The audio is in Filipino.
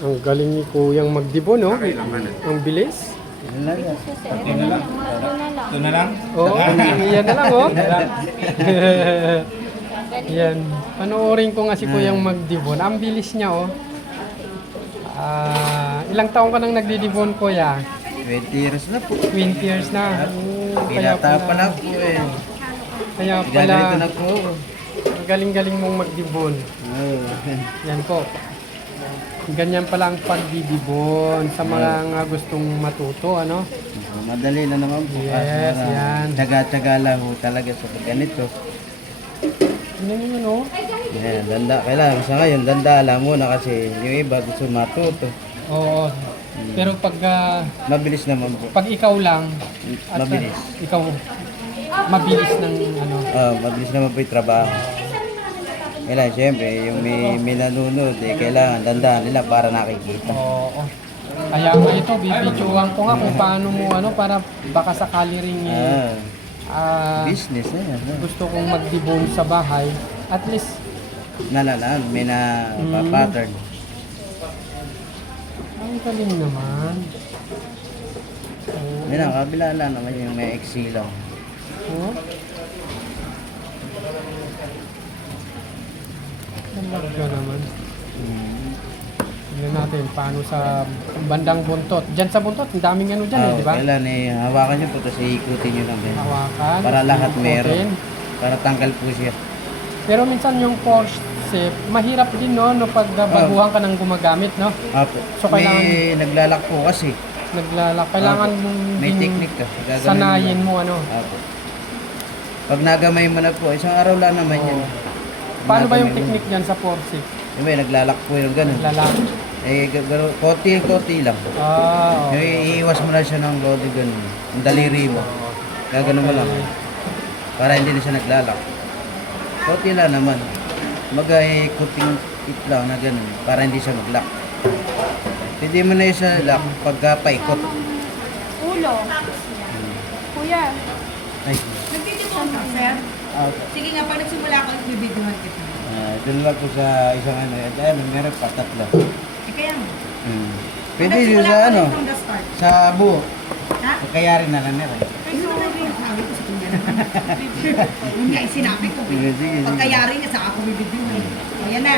Ang galing ni Kuyang magdibon, no? Ang bilis. Yan lang yan. Ito na lang. Ito na lang. Oo, yan na lang, oh. Yan. Panoorin ko nga si Kuyang magdibon. Ang bilis niya, oh. Ilang taong ka nang nagdidibon, Kuya? 20 years na po. 20 years na. Kaya Binata pa lang po eh. Kaya Gaganito pala, na po. ang galing-galing mong magdibon. Oo. Yan po. Ganyan pala ang pagdidibon sa mga nga gustong matuto, ano? Madali na naman po. Yes, yan. Tsaga-tsaga lang po talaga sa ganito. Tingnan niyo yun, oh. Yan, danda. Kailangan sa ngayon, danda lang muna kasi yung iba gusto matuto. Oo. Pero pag Mabilis naman po. pag ikaw lang at Mabilis. ikaw mabilis ng ano. Mabilis naman po yung trabaho. Kailangan siyempre, yung may nanonood, kailangan dandahan nila para nakikita. Oo. Kaya nga ito, bibidyohan ko nga kung paano mo ano para baka sakali ring Business na yan. gusto kong magdibon sa bahay. At least Nalalaan, may na pattern. ang galing naman. May na, kabila lang naman yung may XC lang. Oh. Talaga naman. Tingnan natin paano sa bandang buntot. Diyan sa buntot, ang daming ano dyan, di ba? Kailan hawakan nyo po, tapos ikutin nyo lang din. Hawakan. Para lahat ikutin. meron. Para tanggal po siya. Pero minsan yung forceps, mahirap din no pag baguhan ka ng gumagamit, no? Apo. So, May naglalak po kasi. Kailangan mong May din technique ka. Gagawin sanayin mo, ano? Apo. Pag nagamay mo na po, isang araw lang naman yan. Paano ba yung Nagamay mo. technique niyan sa forceps? Yung may naglalak po yung ganun. Lalaki. Konti lang. Okay. Iiwas mo na siya ng lodi ganun. Ang daliri mo. Gaganon mo lang. Para hindi na siya naglalak. Konti lang naman. Mag-ikuting tip lang na ganun. Para hindi siya mag-lock. Hindi mo na siya lock pagka paikot. Ulo. Kuya, Ay. nagtitipon ka, sir? Sige nga, pag nagsimula ako, bibidyohan kita. Doon lang po sa isang ano. Ayan, meron pa tatlo. Eh, kaya nga. Pwede Pag yun nagsimula sa ako ano. from the start. Sa buo. Ha? Kaya rin na lang meron. Ay, sorry. Sabi ko sa kuya naman. Yun nga, sinabi ko. Sige, sige. Pagkayari niya, saka ako bibidyohan. Ayan na.